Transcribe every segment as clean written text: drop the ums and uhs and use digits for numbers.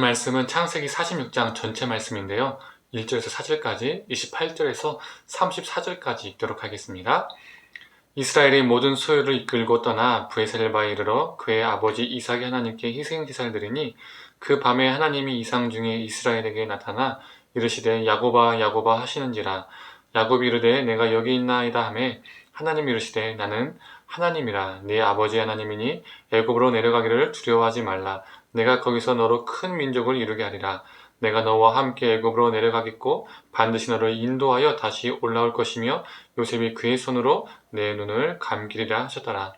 오늘 말씀은 창세기 46장 전체 말씀인데요. 1절에서 4절까지, 28절에서 34절까지 읽도록 하겠습니다. 이스라엘이 모든 소유를 이끌고 떠나 브에셀바에 이르러 그의 아버지 이삭이 하나님께 희생제사를 드리니 그 밤에 하나님이 이상 중에 이스라엘에게 나타나 이르시되 야곱아 야곱아 하시는지라. 야곱이 이르되 내가 여기 있나이다 하매 하나님이 이르시되 나는 하나님이라. 네 아버지 하나님이니 애굽으로 내려가기를 두려워하지 말라. 내가 거기서 너로 큰 민족을 이루게 하리라. 내가 너와 함께 애굽으로 내려가겠고 반드시 너를 인도하여 다시 올라올 것이며 요셉이 그의 손으로 내 눈을 감기리라 하셨더라.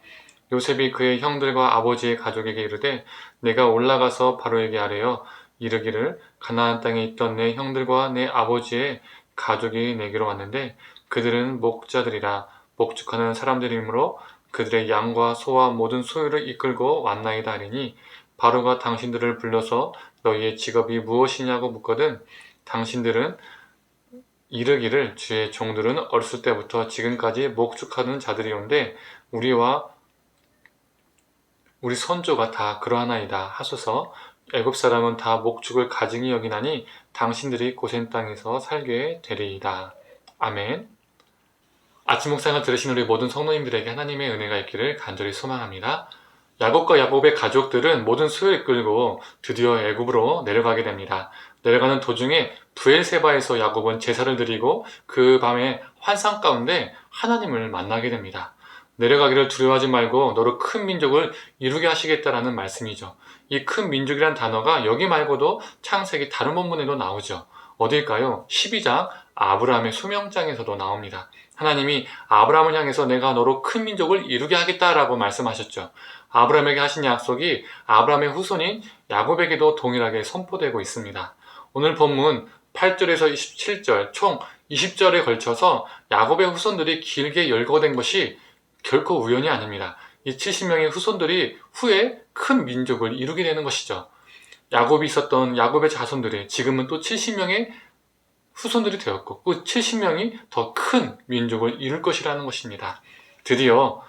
요셉이 그의 형들과 아버지의 가족에게 이르되 내가 올라가서 바로에게 아뢰어 이르기를 가나안 땅에 있던 내 형들과 내 아버지의 가족이 내게로 왔는데 그들은 목자들이라. 목축하는 사람들이므로 그들의 양과 소와 모든 소유를 이끌고 왔나이다 하리니 바로가 당신들을 불러서 너희의 직업이 무엇이냐고 묻거든 당신들은 이르기를 주의 종들은 어렸을 때부터 지금까지 목축하는 자들이온데 우리와 우리 선조가 다 그러하나이다 하소서. 애굽 사람은 다 목축을 가증히 여기나니 당신들이 고센 땅에서 살게 되리이다. 아멘. 아침 묵상을 들으신 우리 모든 성도님들에게 하나님의 은혜가 있기를 간절히 소망합니다. 야곱과 야곱의 가족들은 모든 소유를 끌고 드디어 애굽으로 내려가게 됩니다. 내려가는 도중에 브엘세바에서 야곱은 제사를 드리고 그 밤에 환상 가운데 하나님을 만나게 됩니다. 내려가기를 두려워하지 말고 너로 큰 민족을 이루게 하시겠다라는 말씀이죠. 이 큰 민족이란 단어가 여기 말고도 창세기 다른 본문에도 나오죠. 어딜까요? 12장 아브라함의 소명장에서도 나옵니다. 하나님이 아브라함을 향해서 내가 너로 큰 민족을 이루게 하겠다라고 말씀하셨죠. 아브라함에게 하신 약속이 아브라함의 후손인 야곱에게도 동일하게 선포되고 있습니다. 오늘 본문 8절에서 27절 총 20절에 걸쳐서 야곱의 후손들이 길게 열거된 것이 결코 우연이 아닙니다. 이 70명의 후손들이 후에 큰 민족을 이루게 되는 것이죠. 야곱이 있었던 야곱의 자손들이 지금은 또 70명의 후손들이 되었고 그 70명이 더 큰 민족을 이룰 것이라는 것입니다. 드디어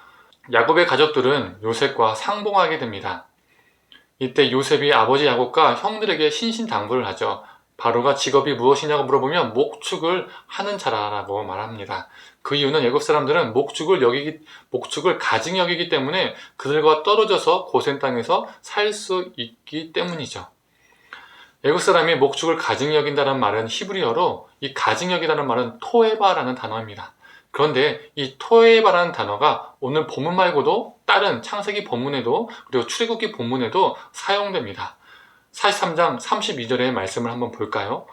야곱의 가족들은 요셉과 상봉하게 됩니다. 이때 요셉이 아버지 야곱과 형들에게 신신당부를 하죠. 바로가 직업이 무엇이냐고 물어보면 목축을 하는 자라라고 말합니다. 그 이유는 애굽 사람들은 목축을 가증히 여기기 때문에 그들과 떨어져서 고센 땅에서 살 수 있기 때문이죠. 애굽 사람이 목축을 가증히 여긴다는 말은 히브리어로 이 가증히 여기다는 말은 토에바라는 단어입니다. 그런데 이 토에바라는 단어가 오늘 본문 말고도 다른 창세기 본문에도 그리고 출애굽기 본문에도 사용됩니다. 43장 32절의 말씀을 한번 볼까요?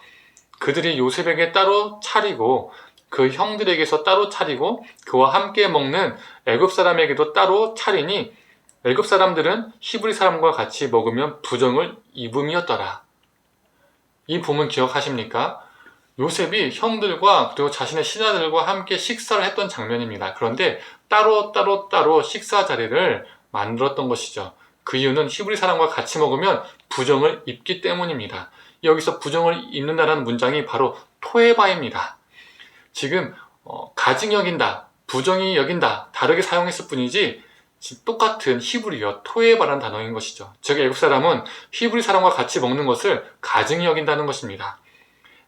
그들이 요셉에게 따로 차리고 그 형들에게서 따로 차리고 그와 함께 먹는 애굽 사람에게도 따로 차리니 애굽 사람들은 히브리 사람과 같이 먹으면 부정을 입음이었더라. 이 본문 기억하십니까? 요셉이 형들과 그리고 자신의 신하들과 함께 식사를 했던 장면입니다. 그런데 따로 식사 자리를 만들었던 것이죠. 그 이유는 히브리 사람과 같이 먹으면 부정을 입기 때문입니다. 여기서 부정을 입는다는 문장이 바로 토에바입니다. 지금 가증히 여긴다, 부정히 여긴다 다르게 사용했을 뿐이지 똑같은 히브리어 토에바라는 단어인 것이죠. 즉 애굽 사람은 히브리 사람과 같이 먹는 것을 가증히 여긴다는 것입니다.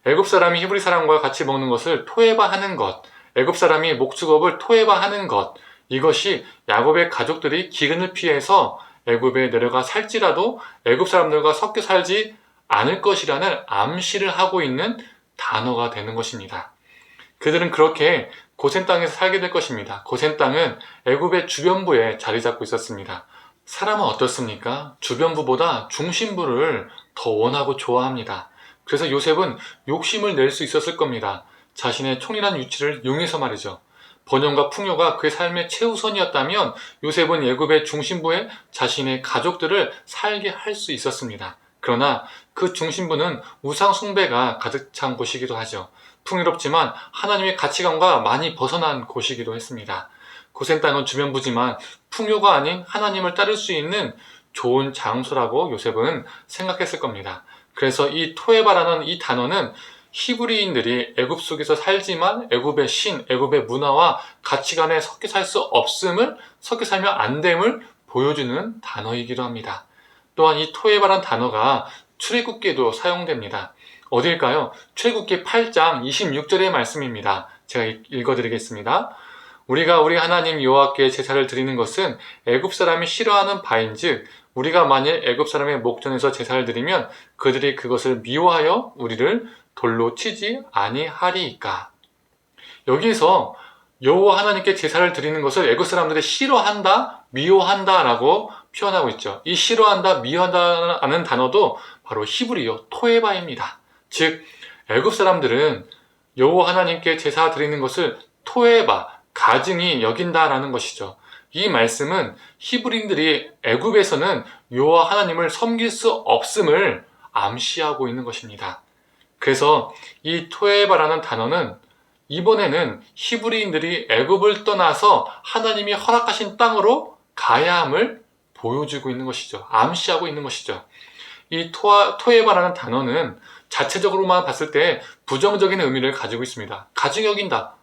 애굽 사람이 히브리 사람과 같이 먹는 것을 토에바하는 것, 애굽 사람이 목축업을 토에바하는 것, 이것이 야곱의 가족들이 기근을 피해서 애굽에 내려가 살지라도 애굽 사람들과 섞여 살지 않을 것이라는 암시를 하고 있는 단어가 되는 것입니다. 그들은 그렇게 고센 땅에서 살게 될 것입니다. 고센 땅은 애굽의 주변부에 자리 잡고 있었습니다. 사람은 어떻습니까? 주변부보다 중심부를 더 원하고 좋아합니다. 그래서 요셉은 욕심을 낼 수 있었을 겁니다. 자신의 총리란 위치를 이용해서 말이죠. 번영과 풍요가 그의 삶의 최우선이었다면 요셉은 애굽의 중심부에 자신의 가족들을 살게 할 수 있었습니다. 그러나 그 중심부는 우상 숭배가 가득 찬 곳이기도 하죠. 풍요롭지만 하나님의 가치관과 많이 벗어난 곳이기도 했습니다. 고센 땅은 주변부지만 풍요가 아닌 하나님을 따를 수 있는 좋은 장소라고 요셉은 생각했을 겁니다. 그래서 이 토에바라는 이 단어는 히브리인들이 애굽 속에서 살지만 애굽의 신, 애굽의 문화와 가치관에 섞여 살 수 없음을, 섞여 살면 안 됨을 보여주는 단어이기도 합니다. 또한 이 토에바란 단어가 출애굽기에도 사용됩니다. 어딜까요? 출애굽기 8장 26절의 말씀입니다. 제가 읽어드리겠습니다. 우리가 우리 하나님 여호와께 제사를 드리는 것은 애굽 사람이 싫어하는 바인즉 우리가 만일 애굽 사람의 목전에서 제사를 드리면 그들이 그것을 미워하여 우리를 돌로 치지 아니하리이까. 여기에서 여호와 하나님께 제사를 드리는 것을 애굽 사람들이 싫어한다, 미워한다 라고 표현하고 있죠. 이 싫어한다, 미워한다라는 단어도 바로 히브리어 토에바입니다. 즉 애굽 사람들은 여호와 하나님께 제사 드리는 것을 토에바, 가증히 여긴다라는 것이죠. 이 말씀은 히브리인들이 애굽에서는 여호와 하나님을 섬길 수 없음을 암시하고 있는 것입니다. 그래서 이 토에바라는 단어는 이번에는 히브리인들이 애굽을 떠나서 하나님이 허락하신 땅으로 가야 함을 보여주고 있는 것이죠. 암시하고 있는 것이죠. 이 토에바라는 단어는 자체적으로만 봤을 때 부정적인 의미를 가지고 있습니다. 가증히 여긴다,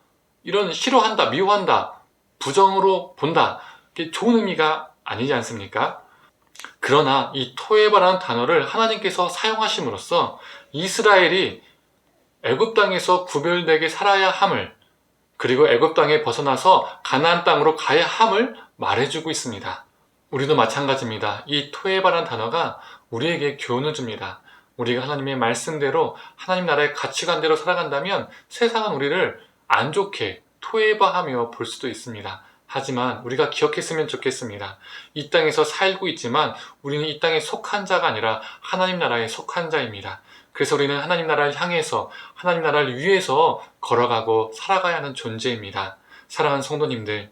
이런 싫어한다, 미워한다, 부정으로 본다, 이게 좋은 의미가 아니지 않습니까? 그러나 이 토에바라는 단어를 하나님께서 사용하심으로써 이스라엘이 애굽 땅에서 구별되게 살아야 함을, 그리고 애굽 땅에 벗어나서 가나안 땅으로 가야 함을 말해주고 있습니다. 우리도 마찬가지입니다. 이 토에바라는 단어가 우리에게 교훈을 줍니다. 우리가 하나님의 말씀대로 하나님 나라의 가치관대로 살아간다면 세상은 우리를 안 좋게 토에바하며 볼 수도 있습니다. 하지만 우리가 기억했으면 좋겠습니다. 이 땅에서 살고 있지만 우리는 이 땅에 속한 자가 아니라 하나님 나라에 속한 자입니다. 그래서 우리는 하나님 나라를 향해서 하나님 나라를 위해서 걸어가고 살아가야 하는 존재입니다. 사랑하는 성도님들,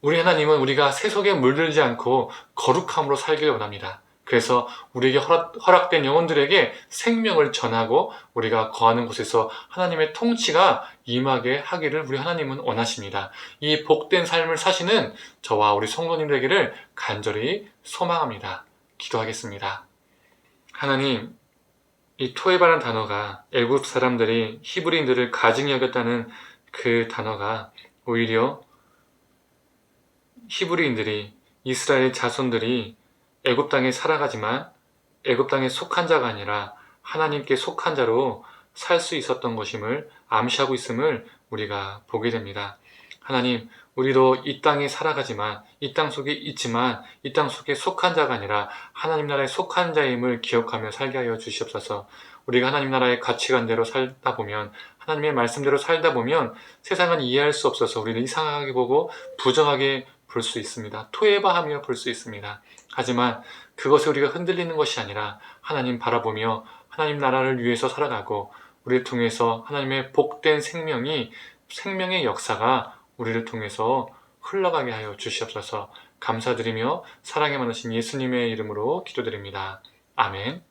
우리 하나님은 우리가 세속에 물들지 않고 거룩함으로 살길 원합니다. 그래서 우리에게 허락된 영혼들에게 생명을 전하고 우리가 거하는 곳에서 하나님의 통치가 임하게 하기를 우리 하나님은 원하십니다. 이 복된 삶을 사시는 저와 우리 성도님들에게를 간절히 소망합니다. 기도하겠습니다. 하나님, 이 토에바라는 단어가 애굽 사람들이 히브리인들을 가증히 여겼다는 그 단어가 오히려 히브리인들이, 이스라엘 자손들이 애굽 땅에 살아가지만 애굽 땅에 속한 자가 아니라 하나님께 속한 자로 살 수 있었던 것임을 암시하고 있음을 우리가 보게 됩니다. 하나님, 우리도 이 땅에 살아가지만, 이 땅 속에 있지만 이 땅 속에 속한 자가 아니라 하나님 나라에 속한 자임을 기억하며 살게 하여 주시옵소서. 우리가 하나님 나라의 가치관대로 살다 보면, 하나님의 말씀대로 살다 보면 세상은 이해할 수 없어서 우리를 이상하게 보고 부정하게 볼 수 있습니다. 토에바하며 볼 수 있습니다. 하지만 그것에 우리가 흔들리는 것이 아니라 하나님 바라보며 하나님 나라를 위해서 살아가고 우리를 통해서 하나님의 복된 생명의 역사가 우리를 통해서 흘러가게 하여 주시옵소서. 감사드리며 사랑에 많으신 예수님의 이름으로 기도드립니다. 아멘.